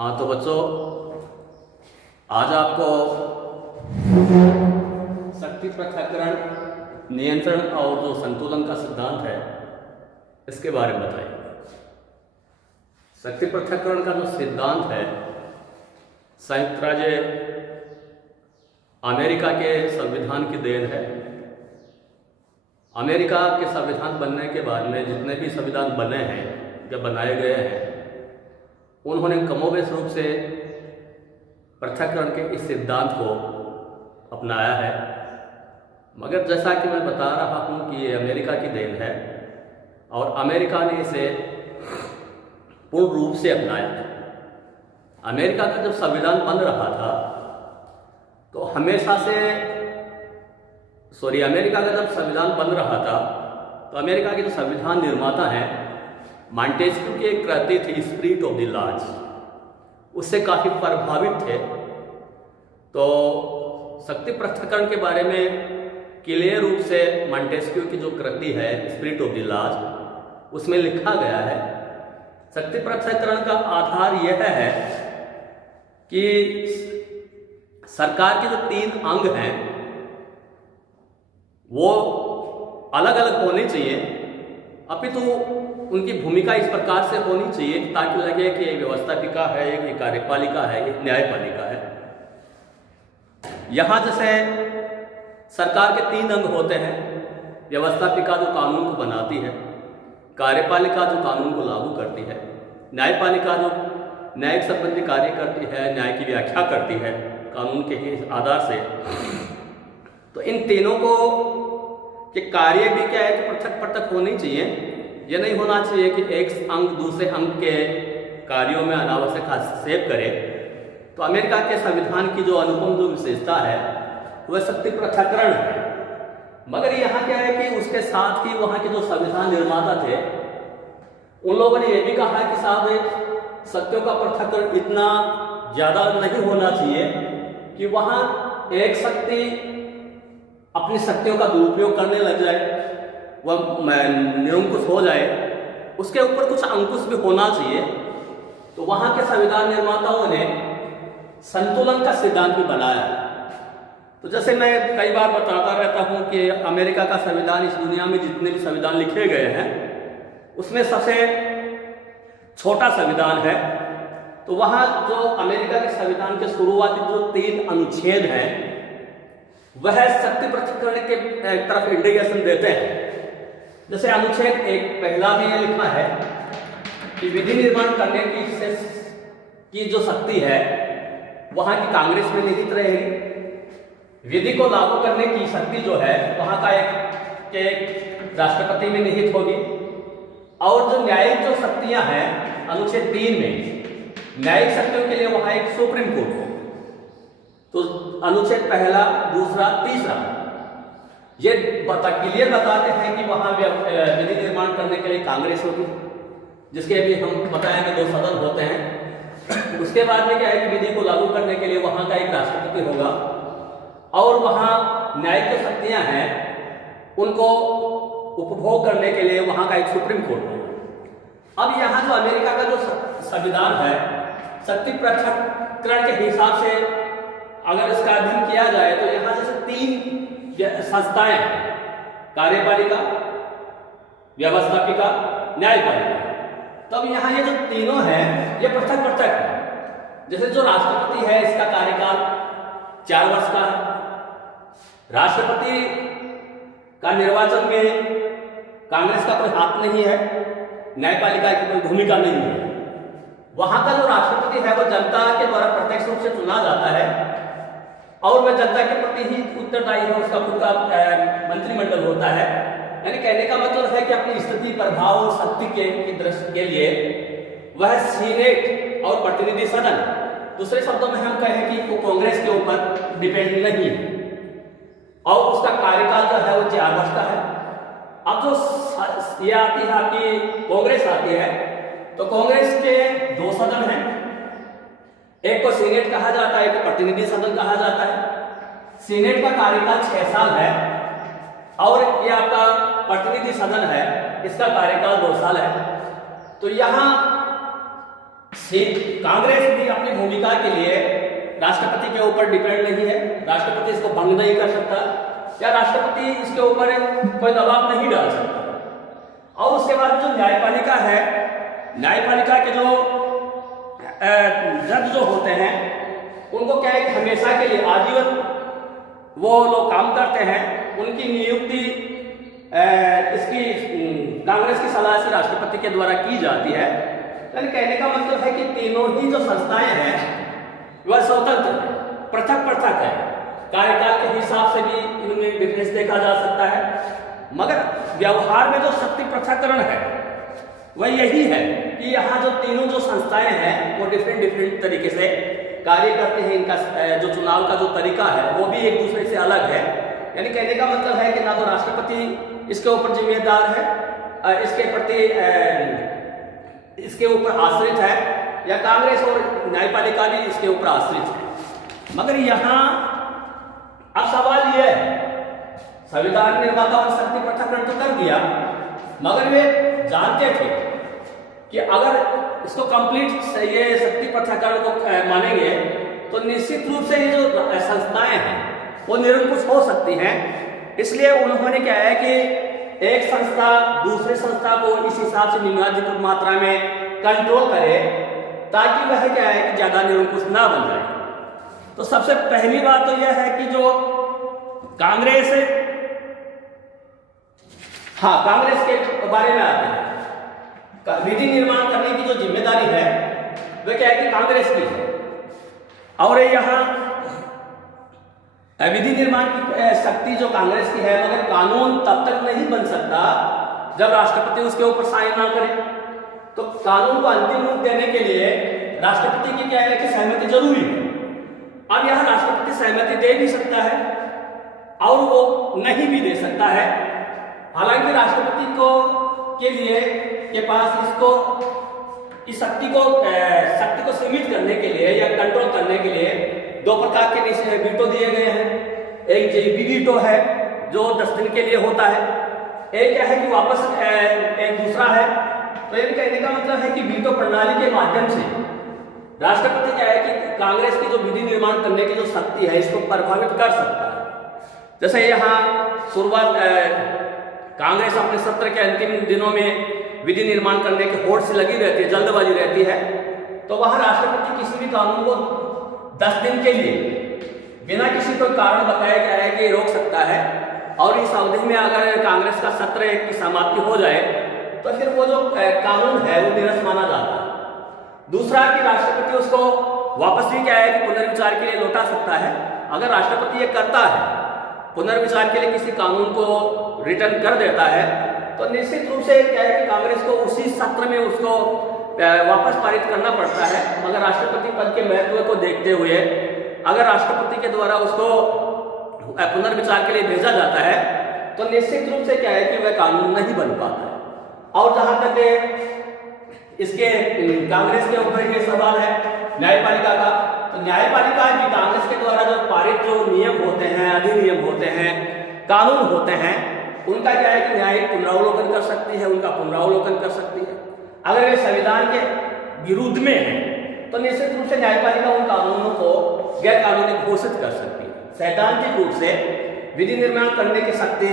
हाँ तो बच्चों, आज आपको शक्ति पृथक्करण, नियंत्रण और जो संतुलन का सिद्धांत है इसके बारे में बताइए। शक्ति पृथक्करण का जो सिद्धांत है संयुक्त राज्य अमेरिका के संविधान की देन है। अमेरिका के संविधान बनने के बाद में जितने भी संविधान बने हैं या बनाए गए हैं, उन्होंने कमोबेश रूप से पृथक्करण के इस सिद्धांत को अपनाया है। मगर जैसा कि मैं बता रहा हूँ कि ये अमेरिका की देन है और अमेरिका ने इसे पूर्ण रूप से अपनाया है। अमेरिका का जब संविधान बन रहा था तो अमेरिका का जब संविधान बन रहा था तो अमेरिका के जो संविधान निर्माता हैं मॉन्टेस्क्यू की एक कृति थी स्पिरिट ऑफ द लॉज, उससे काफ़ी प्रभावित थे। तो शक्ति पृथक्करण के बारे में क्लियर रूप से मॉन्टेस्क्यू की जो कृति है स्पिरिट ऑफ द लॉज, उसमें लिखा गया है शक्ति पृथक्करण का आधार यह है कि सरकार के जो 3 अंग हैं वो अलग अलग होने चाहिए, अपितु उनकी भूमिका इस प्रकार से होनी चाहिए ताकि लगे कि ये व्यवस्थापिका है, ये कार्यपालिका है, ये न्यायपालिका है। यहाँ जैसे सरकार के 3 अंग होते हैं। व्यवस्थापिका जो कानून को बनाती है, कार्यपालिका जो कानून को लागू करती है, न्यायपालिका जो न्यायिक संबंधी कार्य करती है, न्याय की व्याख्या करती है कानून के ही आधार से। तो इन तीनों को के कार्य भी क्या है कि पृथक पृथक होने चाहिए। ये नहीं होना चाहिए कि एक अंग दूसरे अंग के कार्यों में अनावश्यक हस्तक्षेप करे। तो अमेरिका के संविधान की जो अनुपम जो विशेषता है वह शक्ति पृथक्करण है। मगर यहाँ क्या है कि उसके साथ ही वहाँ के जो संविधान निर्माता थे उन लोगों ने यह भी कहा कि साहब शक्तियों का पृथक्करण इतना ज़्यादा नहीं होना चाहिए कि वहाँ एक शक्ति अपनी शक्तियों का दुरुपयोग करने लग जाए, वह निरंकुश हो जाए, उसके ऊपर कुछ अंकुश भी होना चाहिए। तो वहाँ के संविधान निर्माताओं ने संतुलन का सिद्धांत भी बनाया है। तो जैसे मैं कई बार बताता रहता हूँ कि अमेरिका का संविधान इस दुनिया में जितने भी संविधान लिखे गए हैं उसमें सबसे छोटा संविधान है। तो वहाँ जो अमेरिका के संविधान के शुरुआती जो 3 अनुच्छेद हैं वह शक्ति पृथक्करण के तरफ इंडिकेशन देते हैं। जैसे अनुच्छेद 1 पहला में यह लिखा है कि विधि निर्माण करने की जो शक्ति है वहाँ की कांग्रेस में निहित रहेगी। विधि को लागू करने की शक्ति जो है वहाँ का एक राष्ट्रपति में निहित होगी। और जो न्यायिक जो शक्तियाँ हैं अनुच्छेद 3 में न्यायिक शक्तियों के लिए वहाँ एक सुप्रीम कोर्ट हो। तो अनुच्छेद 1, 2, 3 ये क्लियर बताते हैं कि वहाँ विधि निर्माण करने के लिए कांग्रेस होगी, जिसके अभी हम बताएंगे 2 सदन होते हैं। उसके बाद में क्या है कि विधि को लागू करने के लिए वहाँ का एक राष्ट्रपति होगा और वहाँ न्यायिक जो शक्तियाँ हैं उनको उपभोग करने के लिए वहाँ का एक सुप्रीम कोर्ट होगा। अब यहाँ जो अमेरिका का जो संविधान है शक्ति पृथक्करण के हिसाब से अगर इसका अध्ययन किया जाए तो यहाँ जैसे 3 संस्थाएं हैं, कार्यपालिका, व्यवस्थापिका, न्यायपालिका। तब यहाँ ये जो तीनों हैं ये पृथक पृथक है। जैसे जो राष्ट्रपति है इसका कार्यकाल 4 वर्ष का है। राष्ट्रपति का निर्वाचन में कांग्रेस का कोई हाथ नहीं है, न्यायपालिका की कोई भूमिका नहीं है। वहां का जो राष्ट्रपति है वो जनता के द्वारा प्रत्यक्ष रूप से चुना जाता है और वह जनता के प्रति ही उत्तरदायी है। उसका खुद का मंत्रिमंडल होता है। यानी कहने का मतलब है कि अपनी स्थिति, प्रभाव, शक्ति की दृष्टि के लिए वह सीनेट और प्रतिनिधि सदन, दूसरे शब्दों में हम कहें कि वो कांग्रेस के ऊपर डिपेंड नहीं है और उसका कार्यकाल जो है वो 4 वर्ष का है। अब जो ये आती है आपकी कांग्रेस आती है तो कांग्रेस के 2 सदन हैं, एक को सीनेट कहा जाता है, एक प्रतिनिधि सदन कहा जाता है। सीनेट का कार्यकाल 6 साल है और ये आपका प्रतिनिधि सदन है, इसका कार्यकाल 2 साल है। तो यहाँ कांग्रेस भी अपनी भूमिका के लिए राष्ट्रपति के ऊपर डिपेंड नहीं है, राष्ट्रपति इसको भंग नहीं कर सकता या राष्ट्रपति इसके ऊपर कोई दबाव नहीं डाल सकता। और उसके बाद जो न्यायपालिका है, न्यायपालिका के जो जज जो होते हैं उनको क्या है कि हमेशा के लिए आजीवन वो लोग काम करते हैं, उनकी नियुक्ति इसकी कांग्रेस की सलाह से राष्ट्रपति के द्वारा की जाती है। यानी कहने का मतलब है कि तीनों ही जो संस्थाएं हैं वह स्वतंत्र पृथक पृथक है, कार्यकाल के हिसाब से भी इनमें डिफरेंस देखा जा सकता है, मगर व्यवहार में जो शक्ति पृथककरण है वह यही है कि यहाँ जो तीनों जो संस्थाएं हैं वो डिफरेंट तरीके से कार्य करते हैं। इनका जो चुनाव का जो तरीका है वो भी एक दूसरे से अलग है। यानी कहने का मतलब है कि ना तो राष्ट्रपति इसके ऊपर जिम्मेदार है, इसके प्रति इसके ऊपर आश्रित है, या कांग्रेस और न्यायपालिका भी इसके ऊपर आश्रित है। मगर यहाँ अब सवाल यह है, संविधान निर्माता और शक्ति पृथक्करण तो कर दिया, मगर वे जानते थे कि अगर इसको कंप्लीट ये शक्ति पृथक्करण को मानेंगे तो निश्चित रूप से ये जो संस्थाएं हैं वो निरंकुश हो सकती हैं। इसलिए उन्होंने क्या है कि एक संस्था दूसरे संस्था को इस हिसाब से निम्नाधिकृत मात्रा में कंट्रोल करे ताकि वह क्या है कि ज्यादा निरंकुश ना बन जाए। तो सबसे पहली बात तो यह है कि जो कांग्रेस के बारे में आते हैं, विधि निर्माण करने की जो जिम्मेदारी है वह क्या है कि कांग्रेस की है। और यहाँ विधि निर्माण की शक्ति जो कांग्रेस की है, मगर कानून तब तक नहीं बन सकता जब राष्ट्रपति उसके ऊपर साइन ना करे। तो कानून को अंतिम रूप देने के लिए राष्ट्रपति की क्या है कि सहमति जरूरी है। अब यह राष्ट्रपति सहमति दे भी सकता है और वो नहीं भी दे सकता है। हालांकि राष्ट्रपति को के लिए के पास इसको इस शक्ति को सीमित करने के लिए या कंट्रोल करने के लिए दो प्रकार के वीटो दिए गए हैं। एक जेबी वीटो है जो 10 दिन के लिए होता है, एक क्या है कि वापस एक दूसरा है। तो ये कहने का मतलब है कि वीटो प्रणाली के माध्यम से राष्ट्रपति क्या है कि कांग्रेस की जो विधि निर्माण करने की जो शक्ति है इसको प्रभावित कर सकता है। जैसे यहाँ शुरुआत कांग्रेस अपने सत्र के अंतिम दिनों में विधि निर्माण करने के होड़ से लगी रहती है, जल्दबाजी रहती है, तो वह राष्ट्रपति किसी भी कानून को 10 दिन के लिए बिना किसी कोई कारण बताया गया है कि रोक सकता है। और इस अवधि में अगर कांग्रेस का सत्र की समाप्ति हो जाए तो फिर वो जो कानून है वो निरस्त माना जाता है। दूसरा कि राष्ट्रपति उसको वापस भी क्या है कि पुनर्विचार के लिए लौटा सकता है। अगर राष्ट्रपति ये करता है, पुनर्विचार के लिए किसी कानून को रिटर्न कर देता है, तो निश्चित रूप से क्या है कि कांग्रेस को उसी सत्र में उसको वापस पारित करना पड़ता है। मगर राष्ट्रपति पद के महत्व को देखते हुए अगर राष्ट्रपति के द्वारा उसको पुनर्विचार के लिए भेजा जाता है तो निश्चित रूप से क्या है कि वह कानून नहीं बन पाता है। और जहां तक इसके कांग्रेस के ऊपर ये सवाल है न्यायपालिका का, तो न्यायपालिका भी कांग्रेस के द्वारा जो पारित जो नियम होते हैं, अधिनियम होते हैं, कानून होते हैं, उनका क्या है कि न्यायिक पुनरावलोकन कर सकती है, उनका पुनरावलोकन कर सकती है। अगर ये संविधान के विरुद्ध में है तो निश्चित रूप से न्यायपालिका उन कानूनों को गैर कानूनी घोषित कर सकती है। सैद्धांतिक रूप से विधि निर्माण करने की शक्ति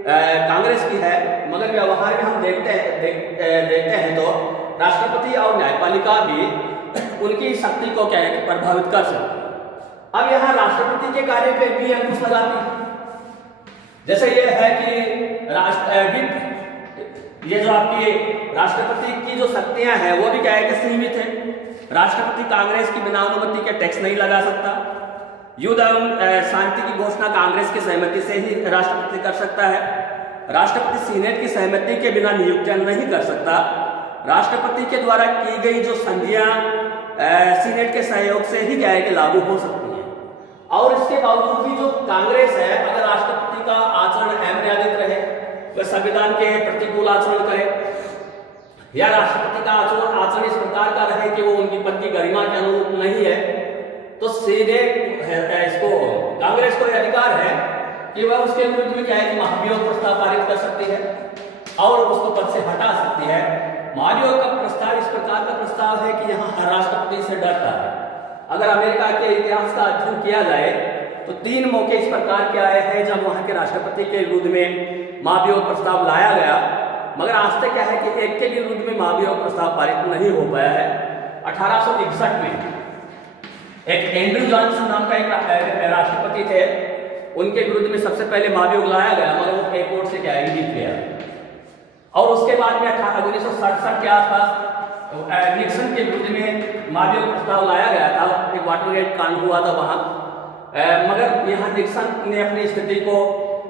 कांग्रेस की है, मगर व्यवहार में हम देखते हैं तो राष्ट्रपति और न्यायपालिका भी उनकी शक्ति को क्या है कि प्रभावित कर सकती है। अब यहाँ राष्ट्रपति के कार्य पे भी अंकुश लगाती है। जैसे ये है कि ये जो आपकी राष्ट्रपति की जो शक्तियां हैं वो भी क्या है कि सीमित है। राष्ट्रपति कांग्रेस की बिना अनुमति के टैक्स नहीं लगा सकता। युद्ध एवं शांति की घोषणा कांग्रेस की सहमति से ही राष्ट्रपति कर सकता है। राष्ट्रपति सीनेट की सहमति के बिना नियुक्तियां नहीं कर सकता। राष्ट्रपति के द्वारा की गई जो संधियां सीनेट के सहयोग से ही क्या है कि लागू हो सकती है। और इसके बावजूद भी जो कांग्रेस है, अगर राष्ट्रपति का आचरण अमर्यादित रहे, वह संविधान के प्रतिकूल आचरण करे या राष्ट्रपति का आचरण इस प्रकार का रहे कि वो उनकी पद की गरिमा के अनुरूप नहीं है, तो सीनेट इसको कांग्रेस को अधिकार है कि वह उसके विरुद्ध में क्या है कि महाभियोग प्रस्ताव पारित कर सकती है और उसको पद से हटा सकती है। महाभियोग का प्रस्ताव इस प्रकार सरकार का प्रस्ताव है कि यहाँ हर राष्ट्रपति से डरता है। अगर अमेरिका के इतिहास का अध्ययन किया जाए तो 3 मौके इस प्रकार के आए हैं जब वहाँ के राष्ट्रपति के विरुद्ध में महाभियोग प्रस्ताव लाया गया, मगर आज तक क्या है कि एक के भी विरुद्ध में महाभियोग प्रस्ताव पारित नहीं हो पाया है। 1861 में एक एंड्रू जॉनसन नाम का एक राष्ट्रपति थे, उनके विरुद्ध में सबसे पहले महाभियोग लाया गया, मगर वो एयरपोर्ट से क्या है जीत गया। और उसके बाद में 1967 के आसपास निक्सन के विरुद्ध में महाभियोग प्रस्ताव लाया गया था। एक वाटरगेट कांड हुआ था वहाँ, मगर यहाँ निक्सन ने अपनी स्थिति को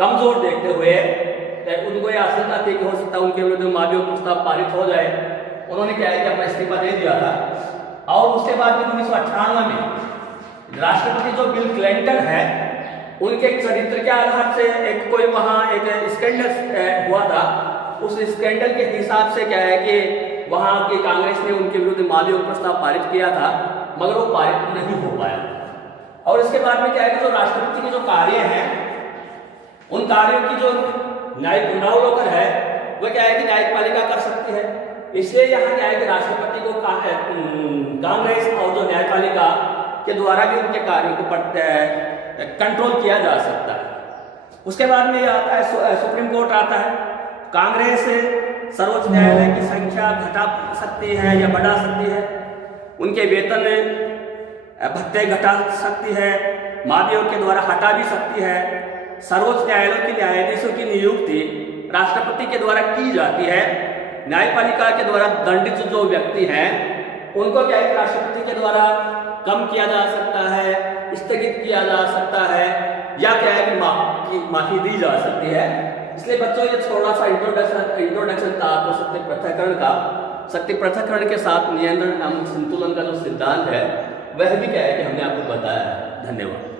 कमजोर देखते हुए उनको यह आशंका थी कि हो सकता है उनके विरुद्ध महाभियोग प्रस्ताव पारित हो जाए, उन्होंने क्या है कि अपना इस्तीफा दे दिया था। और उसके बाद में 1998 में राष्ट्रपति जो बिल क्लिंटन है, उनके चरित्र के आधार से एक कोई वहाँ एक स्कैंडल हुआ था, उस स्कैंडल के हिसाब से क्या है कि वहाँ की कांग्रेस ने उनके विरुद्ध महाभियोग प्रस्ताव पारित किया था, मगर वो पारित नहीं हो पाया। और इसके बाद में क्या है कि जो राष्ट्रपति के जो कार्य हैं, उन कार्यों की जो न्यायिक पुनरावलोकन है वह क्या है कि न्यायपालिका कर सकती है। इसलिए यहाँ क्या है कि राष्ट्रपति को कांग्रेस और जो न्यायपालिका के द्वारा भी उनके कार्यों को कंट्रोल किया जा सकता है। उसके बाद में आता है सुप्रीम कोर्ट आता है। कांग्रेस सर्वोच्च न्यायालय की संख्या घटा सकती है या बढ़ा सकती है, उनके वेतन भत्ते घटा सकती है, महाभियोग के द्वारा हटा भी सकती है। सर्वोच्च न्यायालय के न्यायाधीशों की नियुक्ति राष्ट्रपति के द्वारा की जाती है। न्यायपालिका के द्वारा दंडित जो व्यक्ति हैं उनको क्या है राष्ट्रपति के द्वारा कम किया जा सकता है, स्थगित किया जा सकता है, या क्या है कि माफी दी जा सकती है। इसलिए बच्चों ये थोड़ा सा इंट्रोडक्शन था आपको शक्ति पृथक्करण के साथ नियंत्रण नामक संतुलन का जो सिद्धांत है वह भी क्या है कि हमने आपको बताया है। धन्यवाद।